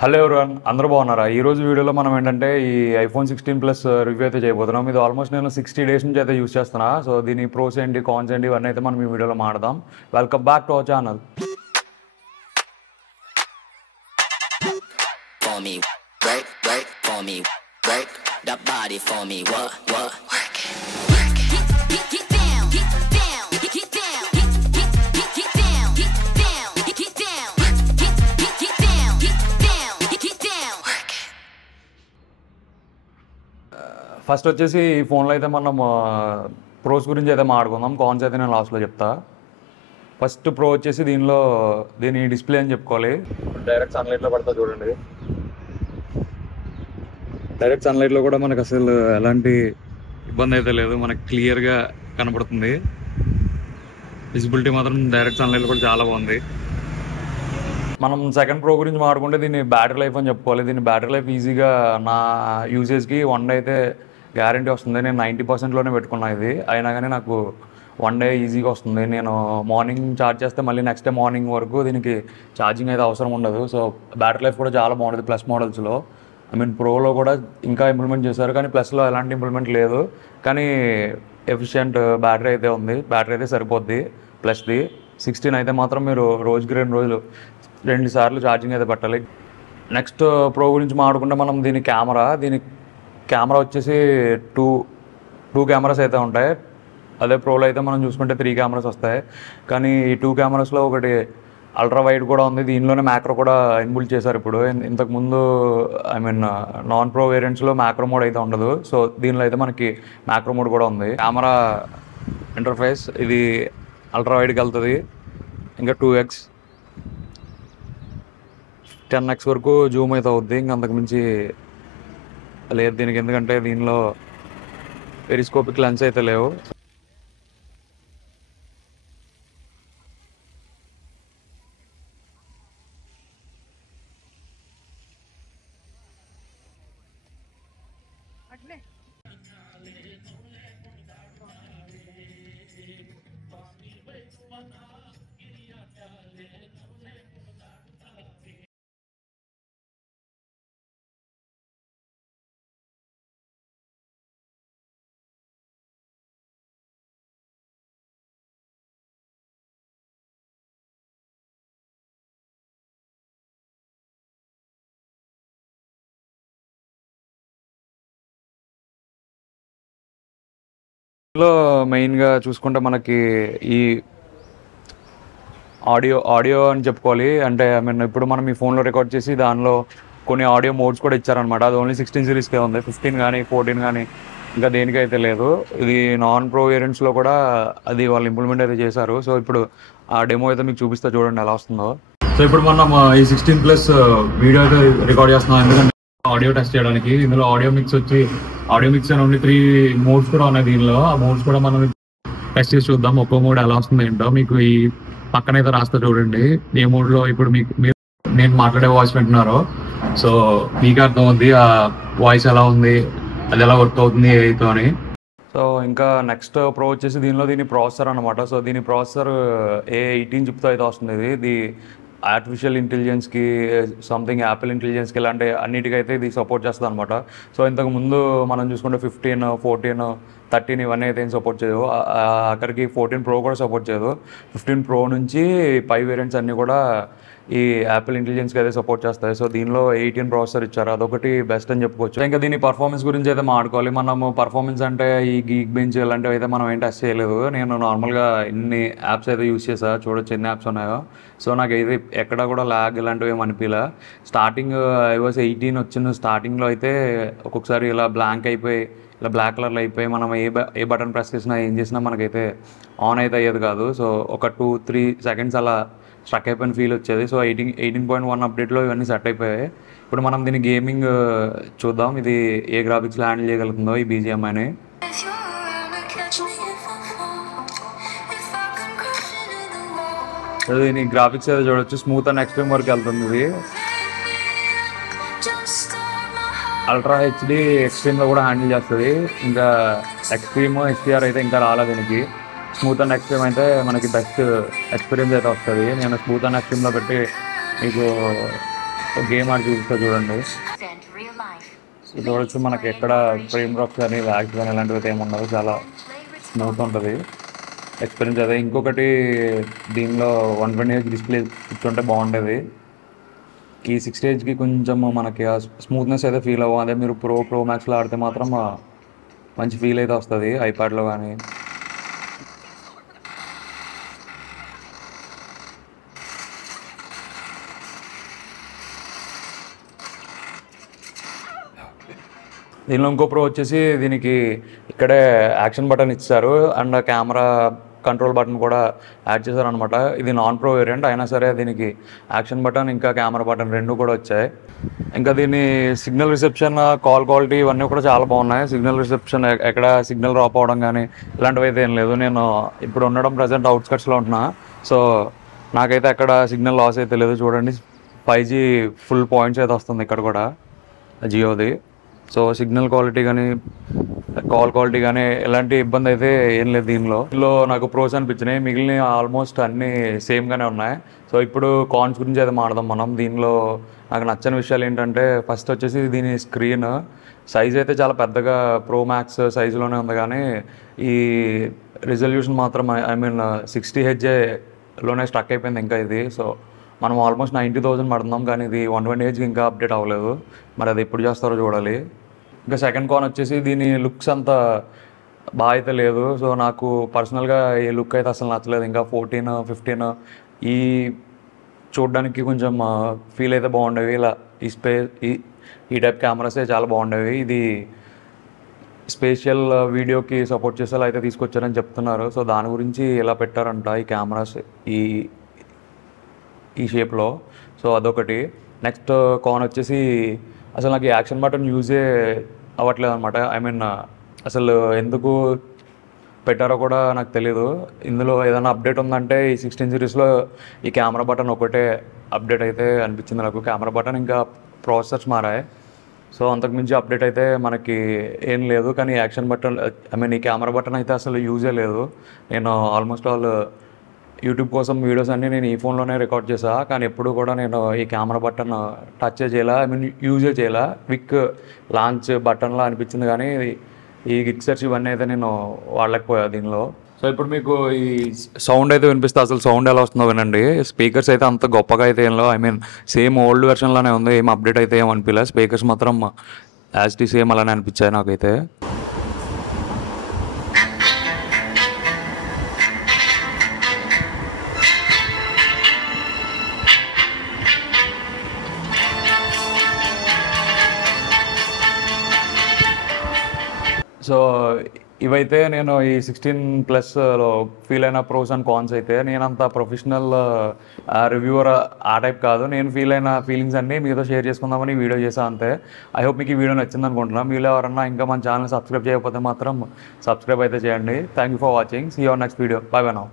Hello everyone, అందరూ బాగున్నారా? ఈరోజు వీడియోలో మనం ఏంటంటే ఈ ఐఫోన్ 16 ప్లస్ రివ్యూ అయితే చేయబోతున్నాం. ఇది ఆల్మోస్ట్ నేను 60 డేస్ నుంచి అయితే యూస్ చేస్తున్నా. సో దీని ప్రోస్ ఏంటి, కాన్స్ ఏంటి, ఇవన్నీ అయితే మనం ఈ వీడియోలో మాట్లాడదాం. Welcome back to our channel. For me, work for me, work the body for me, what, work it, get down, get down, get down, get down, get down, get down, get down, get down, work it. First వచ్చేసి ఈ ఫోన్లో అయితే మనం pros గురించి అయితే మాట్లాడుకుందాం. Cons అయితే నేను లాస్ట్లో చెప్తా. ఫస్ట్ ప్రో వచ్చేసి దీని డిస్ప్లే అని చెప్పుకోవాలి. డైరెక్ట్ సన్లైట్లో పడతా చూడండి. డైరెక్ట్ సన్లైట్లో కూడా మనకు అసలు ఎలాంటి ఇబ్బంది అయితే లేదు, మనకు క్లియర్గా కనపడుతుంది. విజిబిలిటీ మాత్రం డైరెక్ట్ సన్లైట్లో కూడా చాలా బాగుంది. మనం సెకండ్ ప్రో గురించి మాట్లాడుకుంటే దీని బ్యాటరీ లైఫ్ అని చెప్పుకోవాలి. దీని బ్యాటరీ లైఫ్ ఈజీగా నా యూసేజ్కి 1 డే అయితే గ్యారంటీ వస్తుంది. నేను 90%లోనే పెట్టుకున్నా ఇది, అయినా కానీ నాకు 1 డే ఈజీగా వస్తుంది. నేను మార్నింగ్ ఛార్జ్ చేస్తే మళ్ళీ నెక్స్ట్ డే మార్నింగ్ వరకు దీనికి ఛార్జింగ్ అయితే అవసరం ఉండదు. సో బ్యాటరీ లైఫ్ కూడా చాలా బాగుంటుంది ప్లస్ మోడల్స్లో. ప్రోలో కూడా ఇంకా ఇంప్లిమెంట్ చేశారు, కానీ ప్లస్లో ఎలాంటి ఇంప్లిమెంట్ లేదు. కానీ ఎఫిషియంట్ బ్యాటరీ అయితే ఉంది, బ్యాటరీ అయితే సరిపోద్ది. ప్లస్ది 16 అయితే మాత్రం మీరు రోజుకి 2 సార్లు ఛార్జింగ్ అయితే పెట్టాలి. నెక్స్ట్ ప్రో గురించి మాట్లాడుకుంటే మనం దీని కెమెరా వచ్చేసి టూ కెమెరాస్ అయితే ఉంటాయి. అదే ప్రోలో అయితే మనం చూసుకుంటే 3 కెమెరాస్ వస్తాయి. కానీ ఈ 2 కెమెరాస్లో ఒకటి అల్ట్రా వైడ్ కూడా ఉంది. దీనిలోనే మ్యాక్రో కూడా ఇన్బుల్ట్ చేశారు ఇప్పుడు. ఇంతకుముందు నాన్ ప్రో వేరియంట్స్లో మ్యాక్రో మోడ్ అయితే ఉండదు. సో దీనిలో అయితే మనకి మ్యాక్రో మోడ్ కూడా ఉంది. కెమెరా ఇంటర్ఫేస్ ఇది అల్ట్రా వైడ్కి వెళ్తుంది. ఇంకా 2x 10x వరకు జూమ్ అయితే అవుద్ది. ఇంకా అంతకుమించి లేదు దీనికి, ఎందుకంటే దీనిలో పెరిస్కోపిక్ లెన్స్ అయితే లేవు. ఇందులో మెయిన్గా చూసుకుంటే మనకి ఈ ఆడియో అని చెప్పుకోవాలి. అంటే ఇప్పుడు మనం ఈ ఫోన్లో రికార్డ్ చేసి దానిలో కొన్ని ఆడియో మోడ్స్ కూడా ఇచ్చారనమాట. అది ఓన్లీ 16 సిరీస్కే ఉంది. 15 కానీ 14 కానీ ఇంకా దేనికైతే లేదు. ఇది నాన్ ప్రో వేరియంట్స్లో కూడా అది వాళ్ళు ఇంప్లిమెంట్ అయితే చేశారు. సో ఇప్పుడు ఆ డెమో అయితే మీకు చూపిస్తా, చూడండి ఎలా వస్తుందో. సో ఇప్పుడు మనం ఈ 16 ప్లస్ వీడియో అయితే రికార్డ్ చేస్తున్నాం, ఎందుకంటే ఆడియో టెస్ట్ చేయడానికి. ఇందులో ఆడియో మిక్స్ అని ఓన్లీ 3 మోడ్స్ కూడా ఉన్నాయి దీనిలో. ఆ మోడ్స్ కూడా మనం టెస్ట్ చేసి చూద్దాం, ఒక్కో మోడ్ ఎలా వస్తుంది ఏంటో. మీకు ఈ పక్కనైతే రాస్తా చూడండి ఏ మోడ్లో ఇప్పుడు మీరు నేను మాట్లాడే వాయిస్ వింటున్నారో. సో మీకు అర్థం అవుతుంది ఆ వాయిస్ ఎలా ఉంది, అది ఎలా వర్క్ అవుతుంది ఏతో అని. సో ఇంకా నెక్స్ట్ ప్రో వచ్చేసి దీని ప్రాసెసర్ అనమాట. సో దీని ప్రాసెసర్ A18 చిప్తో అయితే వస్తుంది. ఇది ఆర్టిఫిషియల్ ఇంటెలిజెన్స్కి, సంథింగ్ యాపిల్ ఇంటెలిజెన్స్కి, ఇలాంటి అన్నిటికైతే ఇది సపోర్ట్ చేస్తుంది అనమాట. సో ఇంతకుముందు మనం చూసుకుంటే 15, 14, 13 ఇవన్నీ అయితే ఏం సపోర్ట్ చేయదు. అక్కడికి 14 ప్రో కూడా సపోర్ట్ చేయదు. 15 ప్రో నుంచి పై వేరియంట్స్ అన్నీ కూడా ఈ యాపిల్ ఇంటెలిజెన్స్కి అయితే సపోర్ట్ చేస్తాయి. సో దీనిలో 18 ప్రాసెసర్ ఇచ్చారు, అదొకటి బెస్ట్ అని చెప్పుకోవచ్చు. ఇంకా దీని పర్ఫార్మెన్స్ గురించి అయితే మాట్లాడుకోవాలి. మనము పర్ఫార్మెన్స్ అంటే ఈ గీక్ బెంచ్ ఇలాంటివి అయితే మనం ఏం టెస్ట్ చేయలేదు. నేను నార్మల్గా ఇన్ని యాప్స్ అయితే యూస్ చేసా, చూడొచ్చు ఎన్ని యాప్స్ ఉన్నాయో. సో నాకు అయితే ఎక్కడ కూడా ల్యాగ్ ఇలాంటివి ఏమి అనిపించలే. స్టార్టింగ్ iOS 18 వచ్చిన స్టార్టింగ్లో అయితే ఒక్కొక్కసారి ఇలా బ్లాంక్ అయిపోయి, ఇలా బ్లాక్ కలర్లో అయిపోయి మనం ఏ బటన్ ప్రెస్ చేసినా ఏం చేసినా మనకైతే ఆన్ అయితే అయ్యేది కాదు. సో ఒక 2-3 సెకండ్స్ అలా స్ట్రక్ అయిపోయిన ఫీల్ వచ్చేది. సో 18.1 అప్డేట్లో ఇవన్నీ సెట్ అయిపోయాయి. ఇప్పుడు మనం దీని గేమింగ్ చూద్దాం, ఇది ఏ గ్రాఫిక్స్లో హ్యాండిల్ చేయగలుగుతుందో ఈ BGMI అని. దీని గ్రాఫిక్స్ అయితే చూడొచ్చు, స్మూత్ అండ్ ఎక్స్ట్రీమ్ వరకు వెళ్తుంది. ఇది అల్ట్రా HD ఎక్స్ట్రీమ్లో కూడా హ్యాండిల్ చేస్తుంది. ఇంకా ఎక్స్ట్రీమ్ HDR అయితే ఇంకా రాలేదు దీనికి. స్మూత్ అండ్ ఎక్స్ట్రీమ్ అయితే మనకి బెస్ట్ ఎక్స్పీరియన్స్ అయితే వస్తుంది. నేను స్మూత్ అండ్ ఎక్స్ట్రీమ్లో పెట్టి మీకు గేమ్ ఆడి చూపిస్తా చూడండి. and real life. సో చూడొచ్చు మనకి ఎక్కడ ఫ్రేమ్ డ్రాప్స్ కానీ ల్యాగ్స్ కానీ ఇలాంటివి ఏమి ఉండదు, చాలా స్మూత్ ఉంటుంది ఎక్స్పీరియన్స్. అదే ఇంకొకటి దీనిలో 120Hz డిస్ప్లే ఇచ్చుంటే బాగుండేది. ఈ 60Hzకి కొంచెం మనకి ఆ స్మూత్నెస్ అయితే ఫీల్ అవ్వం. అదే మీరు ప్రో మ్యాక్స్లో ఆడితే మాత్రం మంచి ఫీల్ అయితే వస్తుంది ఐప్యాడ్లో కానీ. దీనిలో ఇంకో ప్రో వచ్చేసి దీనికి ఇక్కడే యాక్షన్ బటన్ ఇచ్చారు అండ్ కెమెరా కంట్రోల్ బటన్ కూడా యాడ్ చేశారు అనమాట. ఇది నాన్ ప్రో వేరియంట్ అయినా సరే దీనికి యాక్షన్ బటన్ ఇంకా కెమెరా బటన్ రెండు కూడా వచ్చాయి. ఇంకా దీని సిగ్నల్ రిసెప్షన్, కాల్ క్వాలిటీ ఇవన్నీ కూడా చాలా బాగున్నాయి. సిగ్నల్ రిసెప్షన్ ఎక్కడ సిగ్నల్ డ్రాప్ అవ్వడం కానీ ఇలాంటివి అయితే ఏం లేదు. నేను ఇప్పుడు ఉండడం ప్రజెంట్ అవుట్స్కట్స్లో ఉంటున్నా, సో నాకైతే అక్కడ సిగ్నల్ లాస్ అయితే లేదు. చూడండి 5G ఫుల్ పాయింట్స్ అయితే వస్తుంది ఇక్కడ కూడా జియోది. సో సిగ్నల్ క్వాలిటీ కానీ కాల్ క్వాలిటీ కానీ ఎలాంటి ఇబ్బంది అయితే ఏం లేదు దీనిలో నాకు ప్రోస్ అనిపించినాయి. మిగిలిన ఆల్మోస్ట్ అన్నీ సేమ్గానే ఉన్నాయి. సో ఇప్పుడు కాన్స్ గురించి అయితే మాట్లాడదాం మనం. దీనిలో నాకు నచ్చని విషయాలు ఏంటంటే ఫస్ట్ వచ్చేసి దీని స్క్రీన్ సైజ్ అయితే చాలా పెద్దగా ప్రో మ్యాక్స్ సైజులోనే ఉంది, కానీ ఈ రిజల్యూషన్ మాత్రం ఐ మీన్ 60Hzలోనే స్టక్ అయిపోయింది ఇంకా ఇది. సో మనం ఆల్మోస్ట్ 90,000 పడుతున్నాం, కానీ ఇది 120Hzకి ఇంకా అప్డేట్ అవ్వలేదు. మరి అది ఎప్పుడు చేస్తారో చూడాలి. ఇంకా సెకండ్ కాన్ వచ్చేసి దీని లుక్స్ అంత బాగా అయితే లేదు. సో నాకు పర్సనల్గా ఈ లుక్ అయితే అసలు నచ్చలేదు. ఇంకా 14, 15 ఈ చూడడానికి కొంచెం ఫీల్ అయితే బాగుండేవి. ఇలా ఈ టైప్ కెమెరాసే చాలా బాగుండేవి. ఇది స్పేషియల్ వీడియోకి సపోర్ట్ చేసేలా అయితే తీసుకొచ్చారని చెప్తున్నారు. సో దాని గురించి ఇలా పెట్టారంట ఈ కెమెరాస్ ఈ షేప్లో. సో అదొకటి. నెక్స్ట్ కాన్ వచ్చేసి అసలు నాకు యాక్షన్ బటన్ యూజే అవ్వట్లేదు అనమాట. ఐ మీన్ అసలు ఎందుకు పెట్టారో కూడా నాకు తెలీదు. ఇందులో ఏదైనా అప్డేట్ ఉందంటే ఈ 16 సిరీస్లో ఈ కెమెరా బటన్ ఒకటే అప్డేట్ అయితే అనిపించింది నాకు. కెమెరా బటన్ ఇంకా ప్రాసెసర్స్ మారాయి. సో అంతకుమించి అప్డేట్ అయితే మనకి ఏం లేదు. కానీ యాక్షన్ బటన్ ఐ మీన్ ఈ కెమెరా బటన్ అయితే అసలు యూజే లేదు. నేను ఆల్మోస్ట్ ఆల్ యూట్యూబ్ కోసం వీడియోస్ అన్నీ నేను ఈ ఫోన్లోనే రికార్డ్ చేసా, కానీ ఎప్పుడు కూడా నేను ఈ కెమెరా బటన్ టచ్ చేయాలా, ఐ మీన్ యూజే చేయాలా. క్విక్ లాంచ్ బటన్లా అనిపించింది, కానీ ఈ గిక్సర్స్ ఇవన్నీ అయితే నేను వాడలేకపోయా దీనిలో. సో ఇప్పుడు మీకు ఈ సౌండ్ అయితే వినిపిస్తే అసలు సౌండ్ ఎలా వస్తుందో వినండి. స్పీకర్స్ అయితే అంత గొప్పగా అయితే ఏం లేవు. ఐ మీన్ సేమ్ ఓల్డ్ వెర్షన్లోనే ఉంది, ఏం అప్డేట్ అయితే ఏం అనిపించలేదు. స్పీకర్స్ మాత్రం యాజ్ టీ సేమ్ అలానే అనిపించాయి నాకైతే. సో ఇవైతే నేను ఈ 16+లో ఫీల్ అయిన ప్రోస్ అండ్ కాన్స్ అయితే. నేనంత ప్రొఫెషనల్ రివ్యూవర్ ఆ టైప్ కాదు. నేను ఫీల్ అయిన ఫీలింగ్స్ అన్నీ మీతో షేర్ చేసుకుందామని వీడియో చేశాను అంతే. ఐ హోప్ మీకు ఈ వీడియో నచ్చింది అనుకుంటున్నాను. మీలో ఎవరన్నా ఇంకా మన ఛానల్ సబ్స్క్రైబ్ చేయకపోతే మాత్రం సబ్స్క్రైబ్ అయితే చేయండి. Thank you for watching. See you on next video. Bye bye now.